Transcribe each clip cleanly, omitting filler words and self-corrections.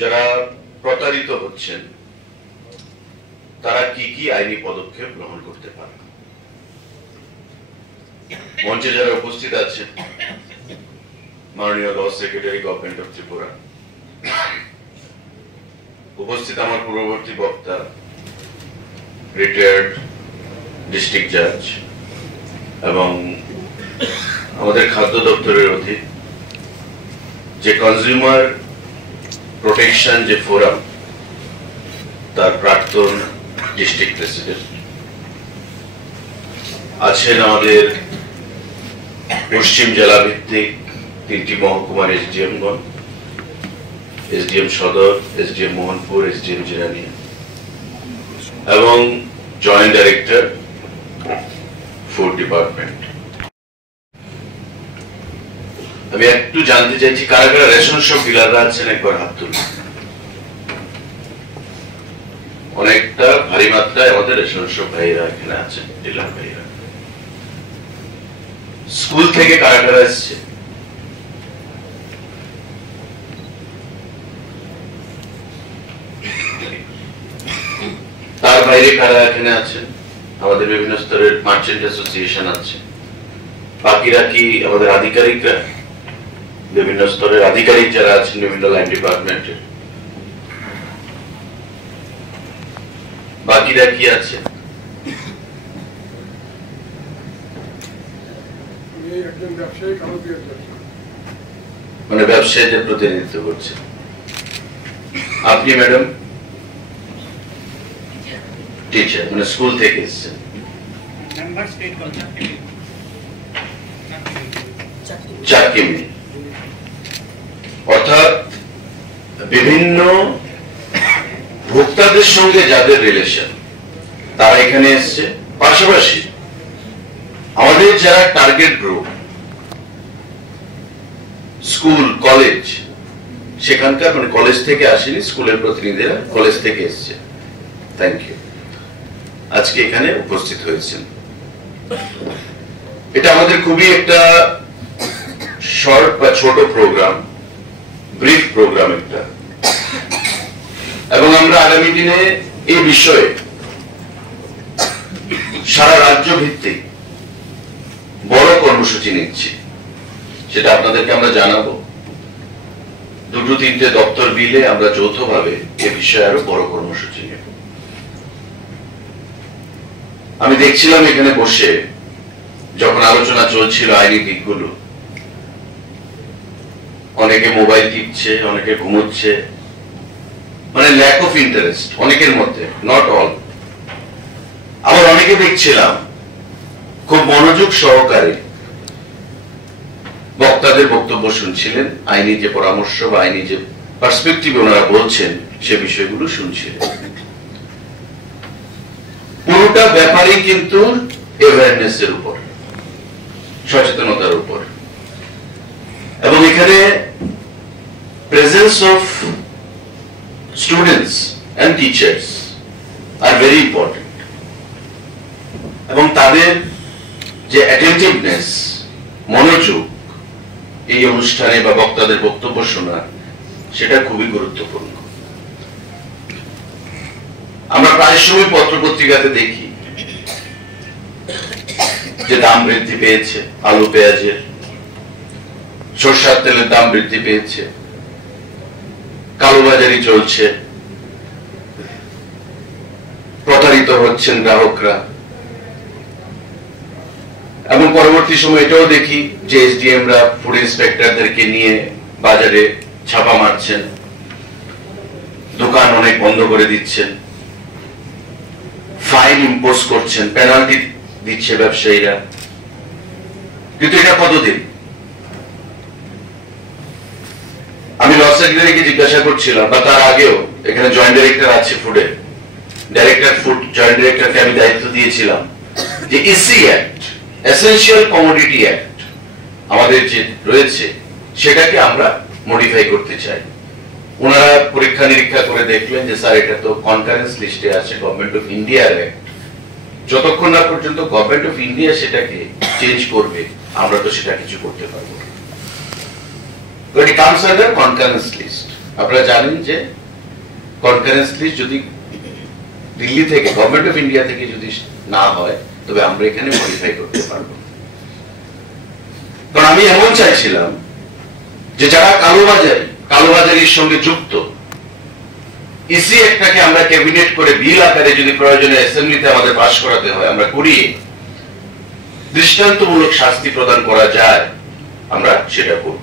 যারা প্রতারিত হচ্ছেন তারা কি কি আইনি পদক্ষেপ গ্রহণ করতে পারে। মঞ্চে যারা উপস্থিত আছেন, মাননীয় ল সেক্রেটারি গভর্নমেন্ট অফ ত্রিপুরা, উপস্থিত আমার পূর্ববর্তী বক্তা রিটায়ার্ড ডিস্ট্রিক্ট জাজ এবং আমাদের খাদ্য দপ্তরের অধীন যে কনজিউমার প্রোটেকশন যে ফোরাম তার প্রাক্তন ডিস্ট্রিক্ট প্রেসিডেন্ট আছেন, আমাদের পশ্চিম জেলা ভিত্তিক 3টি মহকুমার এসডিএমগণ, এসডিএম সদর, এসডিএম মোহনপুর, এসডিএম জিরানিয়া এবং জয়েন্ট ডাইরেক্টর ফুড ডিপার্টমেন্ট। আমি একটু জানতে চাইছি কারা কারা রেশন শপ ডিলাররা আছেন, একবার হাত তুলুন। অনেকটা ভারী মাত্রায় আমাদের রেশন শপ ভাইরা এখানে আছেন, ডিলার ভাইরা। স্কুল থেকে কারা কারা এসছে? তার বাইরে কারা এখানে আছেন? আমাদের বিভিন্ন স্তরের মার্চেন্ট অ্যাসোসিয়েশন আছে। বাকিরা কি আমাদের আধিকারিকরা, বিভিন্ন স্তরের আধিকারিক যারা আছেন বিভিন্ন লাইন ডিপার্টমেন্টের, বাকিরা কি আছে? মানে ব্যবসায়ীদের প্রতিনিধিত্ব করছে। আপনি ম্যাডাম টিচার, মানে স্কুল থেকে এসেছেন। চাকরি অর্থাৎ বিভিন্ন ভোক্তাদের সঙ্গে যাদের রিলেশন তারা এখানে এসছে। পাশাপাশি আমাদের যারা টার্গেট গ্রুপ, স্কুল কলেজ, সেখানকার মানে কলেজ থেকে আসেনি, স্কুলের প্রতিনিধিরা কলেজ থেকে এসছে। থ্যাংক ইউ, আজকে এখানে উপস্থিত হয়েছেন। এটা আমাদের খুবই একটা শর্ট বা ছোট প্রোগ্রাম, ব্রিফ প্রোগ্রাম একটা, এবং আমরা আগামী দিনে এই বিষয়ে সারা রাজ্য ভিত্তিক বড় কর্মসূচি নিচ্ছি, সেটা আপনাদেরকে আমরা জানাবো। 2-3টে দপ্তর মিলে আমরা যৌথভাবে এ বিষয়ে আরো বড় কর্মসূচি নেব। আমি দেখছিলাম এখানে বসে যখন আলোচনা চলছিল আইনি দিকগুলো, অনেকে মোবাইল টিপছে, অনেকে ঘুমোচ্ছে, মানে ল্যাক অফ ইন্টারেস্ট অনেকের মধ্যে, নট অল। আবার অনেকে দেখছিলাম খুব মনোযোগ সহকারে বক্তাদের বক্তব্য শুনছিলেন, আইনি যে পরামর্শ বা আইনি যে পার্সপেক্টিভে ওনারা বলছেন সে বিষয়গুলো শুনছিলেন। পুরোটা ব্যাপারই কিন্তু অ্যাওয়ারনেস এর উপর, সচেতনতার উপর, এবং এখানে presence of students and teachers are very important, এবং তাদের যে অ্যাটেন্টিভনেস, মনোযোগ এই অনুষ্ঠানে বা বক্তাদের বক্তব্য শোনা, সেটা খুবই গুরুত্বপূর্ণ। আমরা প্রায় সময় পত্র পত্রিকাতে দেখি যে দাম বৃদ্ধি পেয়েছে, আলু পেঁয়াজের, সরষের তেলের দাম বৃদ্ধি পেয়েছে, কালোবাজারি চলছে, প্রতারিত হচ্ছেন গ্রাহকরা। এবং পরবর্তী সময় এটাও দেখি যে এসডিএমরা ফুড ইন্সপেক্টরদেরকে নিয়ে বাজারে ছাপা মারছেন, দোকান অনেক বন্ধ করে দিচ্ছেন, ফাইন ইম্পোজ করছেন, পেনাল্টি দিচ্ছে ব্যবসায়ীরা। কিন্তু এটা কতদিন? আমি ল সেক্রেটারিকে জিজ্ঞাসা করছিলাম, বা তার আগেও এখানে জয়েন্ট ডাইরেক্টর আছে ফুডের, ডাইরেক্টর ফুড জয়েন্ট ডাইরেক্টরকে আমি দায়িত্ব দিয়েছিলাম যে EC act, essential commodity act আমাদের যে রয়েছে সেটাকে আমরা মডিফাই করতে চাই। ওনারা পরীক্ষা নিরীক্ষা করে দেখলেন যে স্যার এটা তো কনকারেন্স লিস্টে আছে গভর্নমেন্ট অফ ইন্ডিয়ার অ্যাক্ট, যতক্ষণ না পর্যন্ত গভর্নমেন্ট অফ ইন্ডিয়া সেটাকে চেঞ্জ করবে আমরা তো সেটা কিছু করতে পারবো না। But it comes under concurrence list. আপনারা জানেন যে কনকারেন্স লিস্ট যদি দিল্লি থেকে, গভর্নমেন্ট অফ ইন্ডিয়া থেকে যদি না হয়, তবে আমরা এখানে মডিফাই করতে পারবো। কারণ আমি এমন চাইছিলাম যে যারা কালোবাজারির সঙ্গে যুক্ত, ইসি একটাকে আমরা ক্যাবিনেট করে বিল আকারে যদি প্রয়োজনে অ্যাসেম্বলিতে আমাদের পাস করাতে হয়, আমরা করিয়ে দৃষ্টান্তমূলক শাস্তি প্রদান করা যায়, আমরা সেটা করব।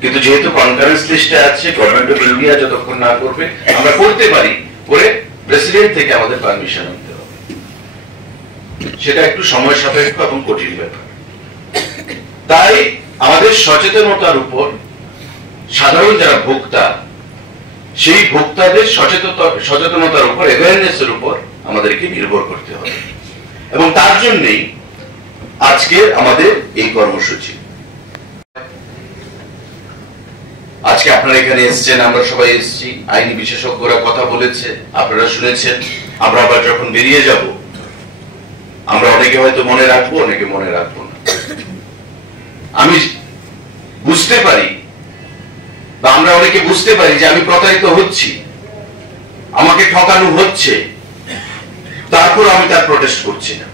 কিন্তু যেহেতু কনকারেন্স লিস্টে আছে, গভর্নমেন্ট অফ ইন্ডিয়া যতক্ষণ না করবে আমরা করতে পারি, করে প্রেসিডেন্ট থেকে আমাদের পারমিশন আনতে হবে। সেটা একটু সময় সাপেক্ষ এবং কঠিন ব্যাপার। তাই আমাদের সচেতনতার উপর, সাধারণ যারা ভোক্তা, সেই ভোক্তাদের সচেতনতার উপর, অ্যাওয়ারনেসের উপর আমাদেরকে নির্ভর করতে হবে। এবং তার জন্যই আজকে আমাদের এই কর্মসূচি। আজকে আপনারা এখানে এসেছেন, আমরা সবাই এসেছি, আইনি বিশেষজ্ঞরা কথা বলেছে, আপনারা শুনেছেন। আমরা আবার যখন বেরিয়ে যাব, আমরা অনেকে হয়তো মনে রাখবো, অনেকে মনে রাখবো না। আমি বুঝতে পারি, বা আমরা অনেকে বুঝতে পারি যে আমি প্রতারিত হচ্ছি, আমাকে ঠকানো হচ্ছে, তারপর আমি তার প্রটেস্ট করছি না।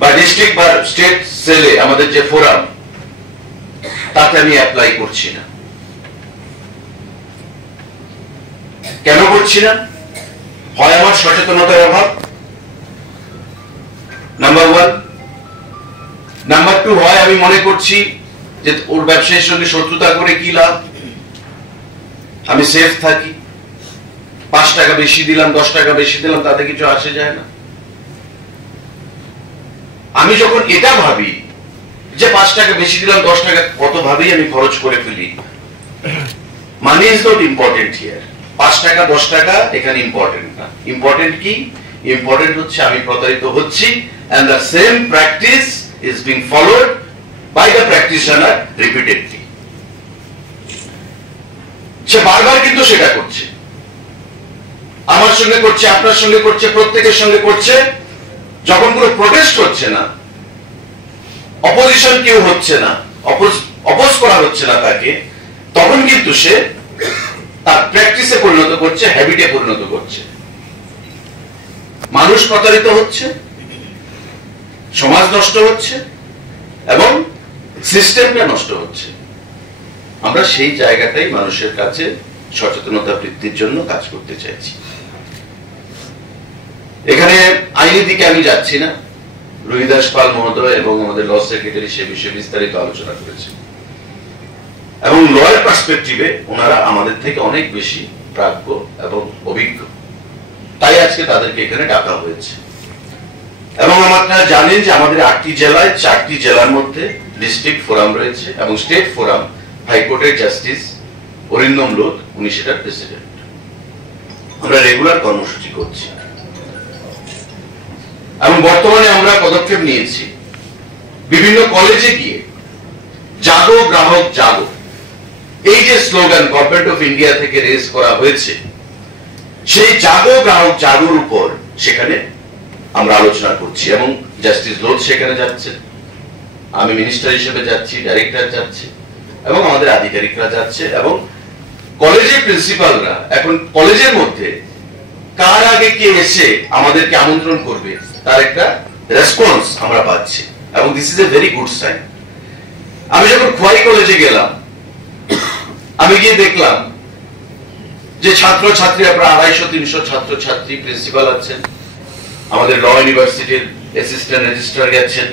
বা ডিস্ট্রিক্ট বা স্টেট সেলে আমাদের যে ফোরাম, তাতে আমি অ্যাপ্লাই করছি না। কেন করছি না? হয় আমার সচেতনতার অভাব, নাম্বার 1। নাম্বার 2, হয় আমি মনে করছি যে ওর ব্যবসায়ীর সঙ্গে শত্রুতা করে কি লাভ, আমি সেফ থাকি, 5 টাকা বেশি দিলাম, 10 টাকা বেশি দিলাম, তাতে কিছু আসে যায় না। আমি যখন এটা ভাবি যে 5 টাকা বেশি দিলাম, 10 টাকা কত ভাবেই আমি খরচ করে ফেলি, money is not important here. 5 টাকা 10 টাকা এখানে ইম্পর্টেন্ট না। ইম্পর্টেন্ট কি? ইম্পর্টেন্ট হচ্ছে আমি প্রতারিত হচ্ছি, and the same practice is being followed by the practitioner repeatedly. সে বারবার কিন্তু সেটা করছে, আমার সঙ্গে করছে, আপনার সঙ্গে করছে, প্রত্যেকের সঙ্গে করছে। যখন কোনো প্রোটেস্ট হচ্ছে না, অপোজিশন কেউ হচ্ছে না, অপোজ করা হচ্ছে না তাকে, তখন কিন্তু সে তার প্র্যাকটিসে পরিণত করছে, হ্যাবিটে পরিণত করছে। মানুষ প্রতারিত হচ্ছে, সমাজ নষ্ট হচ্ছে এবং সিস্টেমটা নষ্ট হচ্ছে। আমরা সেই জায়গাটাই মানুষের কাছে সচেতনতা বৃদ্ধির জন্য কাজ করতে চাইছি। এখানে আইনি দিকে আমি যাচ্ছি না, রুহিদাস পাল মহোদয় এবং আমাদের ল সেক্রেটারি সে বিষয়ে বিস্তারিত আলোচনা করেছে, এবং লয়ের পার্সপেক্টিভে ওনারা আমাদের থেকে অনেক বেশি প্রাজ্ঞ এবং অভিজ্ঞ। তাই আজকে তাদেরকে এখানে ডাকা হয়েছে। এবং আপনারা জানেন যে আমাদের 8টি জেলায়, 4টি জেলার মধ্যে ডিস্ট্রিক্ট ফোরাম রয়েছে এবং স্টেট ফোরাম, হাইকোর্টের জাস্টিস অরিন্দম লোধ, উনি সেটার প্রেসিডেন্ট। আমরা রেগুলার কর্মসূচি করছি এবং বর্তমানে আমরা পদক্ষেপ নিয়েছি বিভিন্ন কলেজে গিয়ে জাগো গ্রাহক জাগো, এই যে স্লোগান গভর্নমেন্ট অফ ইন্ডিয়া থেকে রেজ করা হয়েছে, সেই জাগো গ্রাহক জাগোর উপর সেখানে আমরা আলোচনা করছি। এবং জাস্টিস লোধ সেখানে যাচ্ছে, আমি মিনিস্টার হিসেবে যাচ্ছি, ডাইরেক্টর যাচ্ছে এবং আমাদের আধিকারিকরা যাচ্ছে। এবং কলেজের প্রিন্সিপালরা এখন কলেজের মধ্যে কার আগে কে এসে আমাদেরকে আমন্ত্রণ করবে তার একটা রেসপন্স আমরা পাচ্ছি, এবং this is a very good sign. আমি যখন খোয়াই কলেজে গেলাম, আমি গিয়ে দেখলাম যে ছাত্র ছাত্রীরা প্রায় 250-300 ছাত্র ছাত্রী, প্রিন্সিপাল আছেন, আমাদের ল ইউনিভার্সিটির অ্যাসিস্ট্যান্ট রেজিস্ট্রার গেছেন,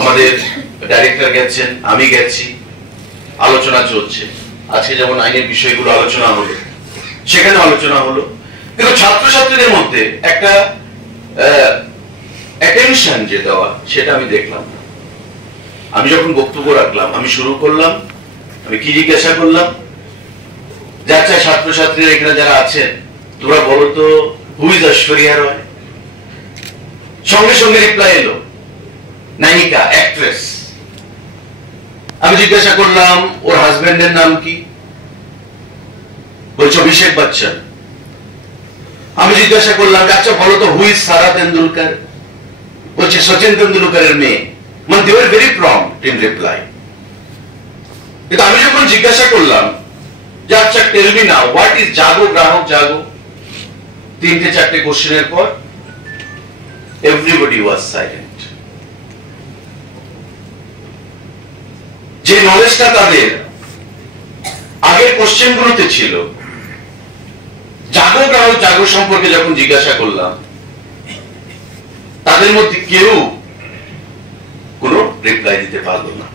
আমাদের ডাইরেক্টর গেছেন, আমি গেছি, আলোচনা চলছে। আজকে যেমন আইনের বিষয়গুলো আলোচনা হলো, সেখানে আলোচনা হলো, কিন্তু ছাত্রছাত্রীদের মধ্যে একটা অ্যাটেনশন যে দেওয়া, সেটা আমি দেখলাম না। আমি যখন বক্তব্য রাখলাম, আমি শুরু করলাম, আমি কি জিজ্ঞাসা করলাম, যাচ্ছে ছাত্রছাত্রীরা এখানে যারা আছেন, তোমরা বলো তো হু ইজ ঐশ্বরিয়া রয়? সঙ্গে সঙ্গে রিপ্লাই এলো, নায়িকা, অ্যাক্ট্রেস। আমি জিজ্ঞাসা করলাম ওর হাজবেন্ডের নাম কি? বলছে অভিষেক বচ্চন। আমি জিজ্ঞাসা করলাম আচ্ছা বলো তো হু ইজ সারা তেন্ডুলকার? বলছে সচিন তেন্ডুলকারের মেয়ে। মানে they were very prompt in reply. কিন্তু আমি যখন জিজ্ঞাসা করলাম যে বাচ্চা tell me now what is Jago Grahak Jago. 3-4 কোশ্চেনের পর এভরিবডি ওয়াজ সাইলেন্ট। যে নলেজটা তাদের আগের কোশ্চেন গুলোতে ছিল, জাগো গ্রাহক জাগো সম্পর্কে যখন জিজ্ঞাসা করলাম, তাদের মধ্যে কেউ কোনো রিপ্লাই দিতে পারলো না,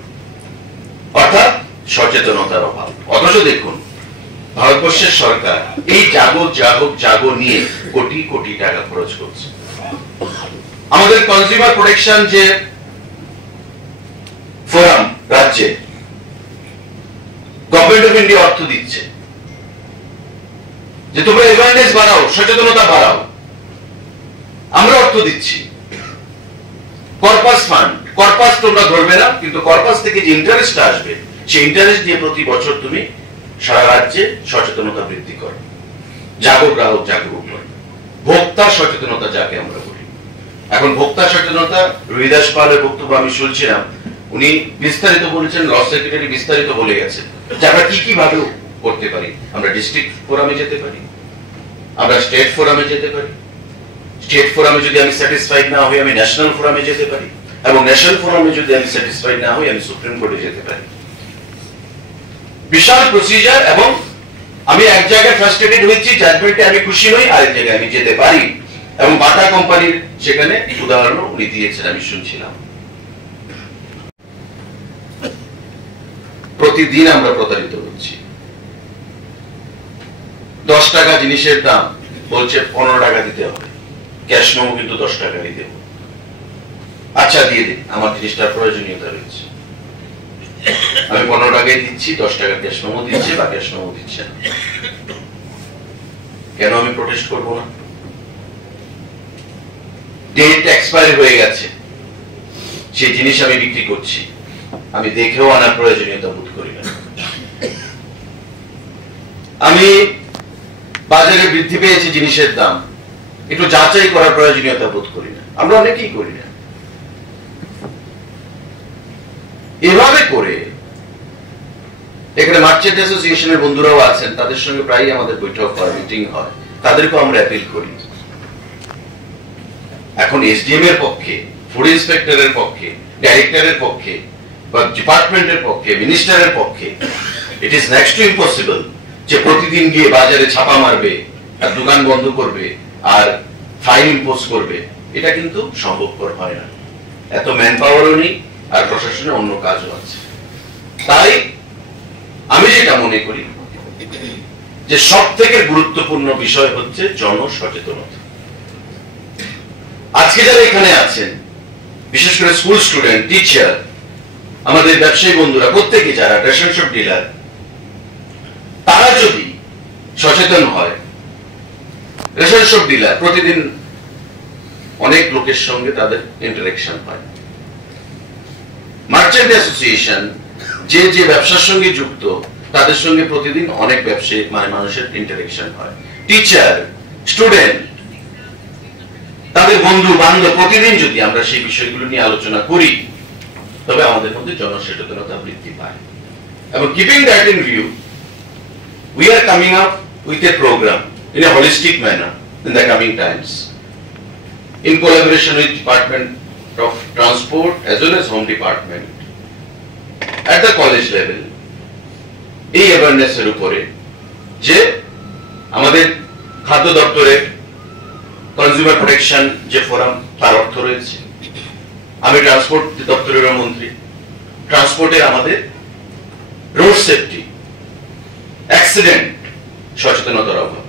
অর্থাৎ সচেতনতার অভাব। অথচ দেখুন ভারতবর্ষের সরকার এই জাগো জাগো জাগো নিয়ে কোটি কোটি টাকা খরচ করছে। আমাদের কনজিউমার প্রোটেকশন যে ফোরাম রাজ্যে গভর্নমেন্ট অফ ইন্ডিয়া অর্থ দিচ্ছে যে তোমরা অ্যাওয়ারনেস বাড়াও, সচেতনতা বাড়াও, আমরা অর্থ দিচ্ছি। কর্পাস ফান্ড, কর্পাস তোমরা ধরবে না, কিন্তু কর্পাস থেকে যে ইন্টারেস্ট আসবে সেই ইন্টারেস্ট দিয়ে প্রতি বছর তুমি সারা রাজ্যে সচেতনতা বৃদ্ধি করো। জাগো গ্রাহক জাগো উপর ভোক্তা সচেতনতা যাকে আমরা বলি। এখন ভোক্তা সচেতনতা রুহিদাস পালের বক্তব্য আমি শুনছিলাম, উনি বিস্তারিত বলেছেন, ল সেক্রেটারি বিস্তারিত বলে গেছেন যে আমরা কি কি ভাবে করতে পারি। আমরা ডিস্ট্রিক্ট ফোরামে যেতে পারি, আমরা স্টেট ফোরামে যেতে পারি, স্টেট ফোরামে যদি আমি স্যাটিসফাইড না হই আমি ন্যাশনাল ফোরামে যেতে পারি, এবং ন্যাশনাল ফোরামে যদি আমি স্যাটিসফাইড না হই আমি সুপ্রিম কোর্টে যেতে পারি। বিশাল প্রসিজার, এবং আমি এক জায়গায় ফ্রাস্ট্রেটেড হয়েছি, জাজমেন্টে আমি খুশি নই, আরেক জায়গায় আমি যেতে পারি। এবং বাটা কোম্পানির সেখানে উদাহরণ উনি দিয়েছেন, আমি শুনছিলাম। প্রতিদিন আমরা প্রতারিত হচ্ছি। 10 টাকা জিনিসের দাম বলছে 15 টাকা দিতে হবে, ক্যাশ মেমো কিন্তু 10 টাকারই দেব। আচ্ছা দিয়ে দিন, আমার জিনিসটার প্রয়োজনীয়তা রয়েছে, আমি 15 টাকায় দিচ্ছি, 10 টাকা ক্যাশ মেমো দিচ্ছে বা ক্যাশ মেমো দিচ্ছে না। কেন আমি প্রোটেস্ট করব না? ডেট এক্সপায়ার হয়ে গেছে, সেই জিনিস আমি বিক্রি করছি, আমি দেখেও আনার প্রয়োজনীয়তা বোধ করি না। আমি বাজারে বৃদ্ধি পেয়েছে জিনিসের দাম, একটু যাচাই করার প্রয়োজনীয়তা বোধ করি না। আমরা অনেকেই করি না। এভাবে করে এখানে মার্চেন্ট অ্যাসোসিয়েশনের বন্ধুরাও আছেন, তাদের সঙ্গে প্রায়ই আমাদের বৈঠক হয়, মিটিং হয়, তাদেরকেও আমরা অ্যাপিল করি। এখন এসডিএম এর পক্ষে, ফুড ইন্সপেক্টরের পক্ষে, ডাইরেক্টরের পক্ষে বা ডিপার্টমেন্টের পক্ষে, মিনিস্টারের পক্ষে it is next to impossible যে প্রতিদিন গিয়ে বাজারে ছাপা মারবে আর দোকান বন্ধ করবে আর ফাইন ইম্পোজ করবে। এটা কিন্তু সম্ভবপর হয় না, এত ম্যান পাওয়ারও নেই, আর প্রশাসনে অন্য কাজও আছে। তাই আমি যেটা মনে করি যে সব থেকে গুরুত্বপূর্ণ বিষয় হচ্ছে জনসচেতনতা। আজকে যারা এখানে আছেন, বিশেষ করে স্কুল স্টুডেন্ট, টিচার, আমাদের ব্যবসায়ী বন্ধুরা, প্রত্যেকে যারা রেশন শপ ডিলার, তারা যদি সচেতন হয়, রেশন শপ ডিলার প্রতিদিন অনেক লোকের সঙ্গে তাদের ইন্টারেকশন হয়। মার্চেন্ট অ্যাসোসিয়েশন যে যে ব্যবসার সঙ্গে যুক্ত তাদের সঙ্গে প্রতিদিন অনেক ব্যবসায়ী মানুষের ইন্টারেকশন হয়। টিচার, স্টুডেন্ট, তাদের বন্ধু বান্ধব, প্রতিদিন যদি আমরা সেই বিষয়গুলো নিয়ে আলোচনা করি তবে আমাদের মধ্যে জনসচেতনতা বৃদ্ধি পায়। এবং keeping that in view, we are coming up with a program in a holistic manner in the coming times in collaboration with Department of Transport as well as Home Department at the college level, এই awareness এর উপরে যে আমাদের খাদ্য দপ্তরের consumer protection যে forum, তার অর্থ রয়েছে। আমি ট্রান্সপোর্ট দপ্তরের মন্ত্রী, ট্রান্সপোর্টে আমাদের রোড সেফটি, অ্যাক্সিডেন্ট সচেতনতার অভাব,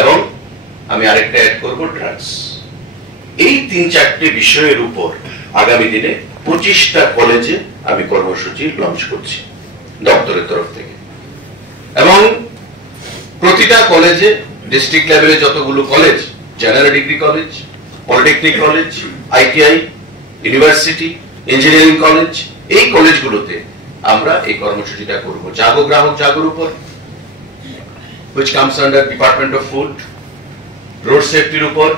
এবং আমি আরেকটা অ্যাড করব ড্রাগস। এই 3-4টে বিষয়ের উপর আগামী দিনে 25টা কলেজে আমি কর্মসূচি লঞ্চ করছি দপ্তরের তরফ থেকে। এবং প্রতিটা কলেজে, ডিস্ট্রিক্ট লেভেলে যতগুলো college, general degree college, polytechnic college, ITI, university, engineering college, এই কলেজগুলোতে আমরা এই কর্মসূচিটা করব জাগো গ্রাহক জাগোর উপর, which comes under Department of Food, road safety উপর,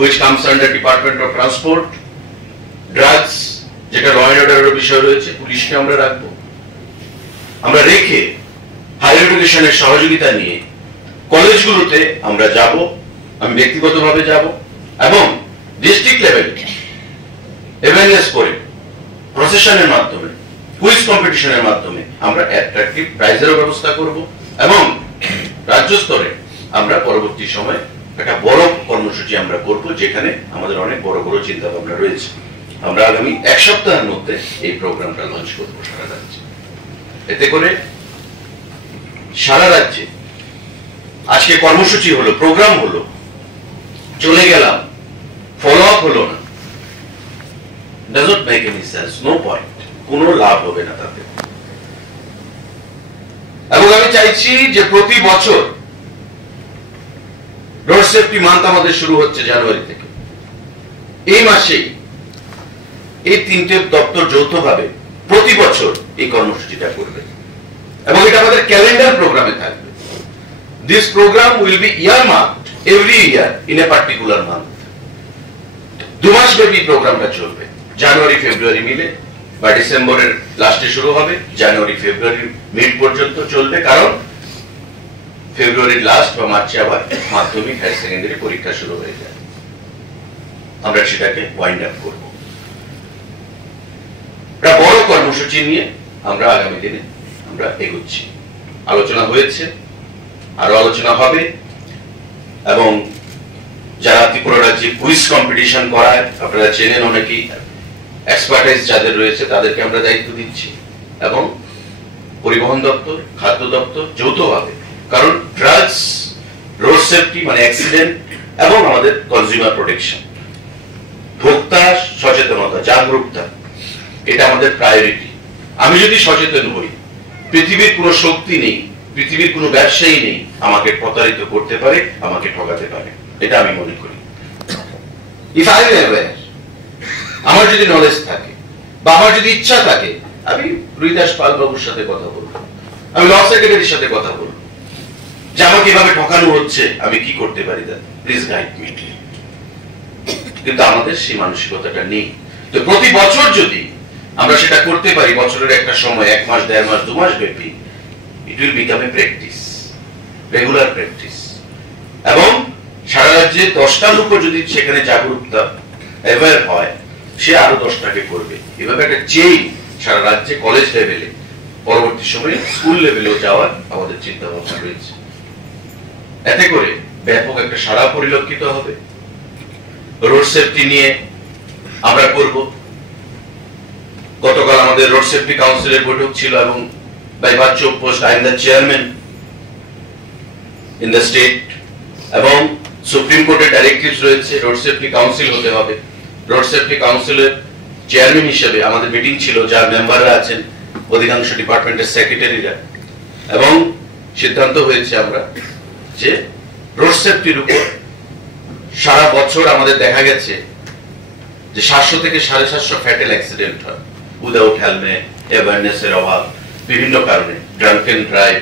which comes under Department of Transport, drugs, যেটা ল এন্ড অর্ডারের বিষয় রয়েছে, পুলিশকে আমরা রাখবো। আমরা রেখে হায়ার এডুকেশনের সহযোগিতা নিয়ে কলেজগুলোতে আমরা যাব, আমি ব্যক্তিগতভাবে যাব এবং ডিস্ট্রিক্ট লেভেলে অ্যাওয়ারনেস করে প্রসেশনের মাধ্যমে, কুইজ কম্পিটিশনের মাধ্যমে আমরা অ্যাট্রাকটিভ প্রাইজের ব্যবস্থা করব এবং রাজ্য স্তরে আমরা পরবর্তী সময়ে একটা বড় কর্মসূচি আমরা করব, যেখানে আমাদের অনেক বড় বড় চিন্তা ভাবনা রয়েছে। আমরা আগামী এক সপ্তাহের মধ্যে এই প্রোগ্রামটা লঞ্চ করব সারা রাজ্যে। এতে করে সারা রাজ্যে আজকে কর্মসূচি হলো, প্রোগ্রাম হলো, চলে গেলাম, ফলো আপ হলো না, doesn't make any sense, no point, কোনো লাভ হবে না তাতে। এবং আমি চাইছি যে প্রতি বছর রোড সেফটি মান্থ আমাদের শুরু হচ্ছে জানুয়ারি থেকে, এই মাসেই এই তিনটে দপ্তর যৌথভাবে প্রতি বছর এই কর্মসূচিটা করবে এবং এটা আমাদের ক্যালেন্ডার প্রোগ্রামে থাকবে। This program will be earmarked every year in a particular month. 2 মাস ব্যাপী প্রোগ্রামটা চলবে, জানুয়ারি ফেব্রুয়ারি মিলে, বা ডিসেম্বরের লাস্টে শুরু হবে, জানুয়ারি ফেব্রুয়ারি মিড পর্যন্ত চলবে, কারণ ফেব্রুয়ারির লাস্ট বা মার্চে আবার মাধ্যমিক হায়ার সেকেন্ডারি পরীক্ষা শুরু হয়ে যায়। আমরা সেটাকে ওয়াইন্ড আপ করব। একটা বড় কর্মসূচি নিয়ে আমরা আগামী দিনে আমরা এগোচ্ছি। আলোচনা হয়েছে, আরো আলোচনা হবে এবং যারা ত্রিপুরা রাজ্যে কুইজ কম্পিটিশন করায়, আপনারা চেনেন অনেকেই, এক্সপার্টাইজ যাদের রয়েছে তাদেরকে আমরা দায়িত্ব দিচ্ছি এবং পরিবহন দপ্তর, খাদ্য দপ্তর যৌথভাবে, কারণ ড্রাগস, রোড সেফটি মানে অ্যাক্সিডেন্ট এবং আমাদের কনজিউমার প্রোটেকশন, ভোক্তা সচেতনতা, জাগরুকতা, এটা আমাদের প্রায়োরিটি। আমি যদি সচেতন হই, পৃথিবীর কোনো শক্তি নেই, পৃথিবীর কোনো ব্যবসায়ী নেই আমাকে প্রতারিত করতে পারে, আমাকে ঠকাতে পারে, এটা আমি মনে করি। ইফ আই এম অ্যাওয়্যার, আমার যদি নলেজ থাকে বা আমার যদি ইচ্ছা থাকে, আমি রুইদাস পাল বাবুর সাথে কথা বলবো, আমি ল সেক্রেটারির সাথে কথা বলবো যে আমাকে কিভাবে ঠকানো হচ্ছে, আমি কি করতে পারি, প্লিজ গাইড মি। কিন্তু আমাদের সেই মানসিকতাটা নেই। তো প্রতি বছর যদি আমরা সেটা করতে পারি, বছরের একটা সময়, 1 মাস, 1.5 মাস, 2 মাস ব্যাপী, it will become a practice, regular practice, এবং সারা রাজ্যে 10টা লোক যদি সেখানে জাগরুকতা অ্যাওয়্যার হয়, সে আরো 10টাকে করবে। এভাবে একটা চেইন সারা রাজ্যে, কলেজ লেভেলে, পরবর্তী সময়ে স্কুল লেভেলেও যাওয়ার আমাদের চিন্তা ভাবনা রয়েছে। এতে করে ব্যাপক একটা সাড়া পরিলক্ষিত হবে। রোড সেফটি নিয়ে আমরা করব। গতকাল আমাদের রোড সেফটি কাউন্সিলের বৈঠক ছিল এবং by virtue of post I am the chairman in the state, এবং সুপ্রিম কোর্টের ডাইরেক্টিভস রয়েছে, রোড সেফটি কাউন্সিল হতে হবে। রোড সেফটি কাউন্সিলের চেয়ারম্যান হিসেবে আমাদের মিটিং ছিল, যার মেম্বাররা আছেন অধিকাংশ ডিপার্টমেন্টের সেক্রেটারিরা, এবং সিদ্ধান্ত হয়েছে আমরা যে রোড সেফটির উপর সারা বছর আমাদের দেখা গেছে যে 700 থেকে 750 ফ্যাটাল অ্যাক্সিডেন্ট হয় উইদাউট হেলমেট, অ্যাওয়ারনেসের অভাব, বিভিন্ন কারণে, ড্রাঙ্কেন ড্রাইভ,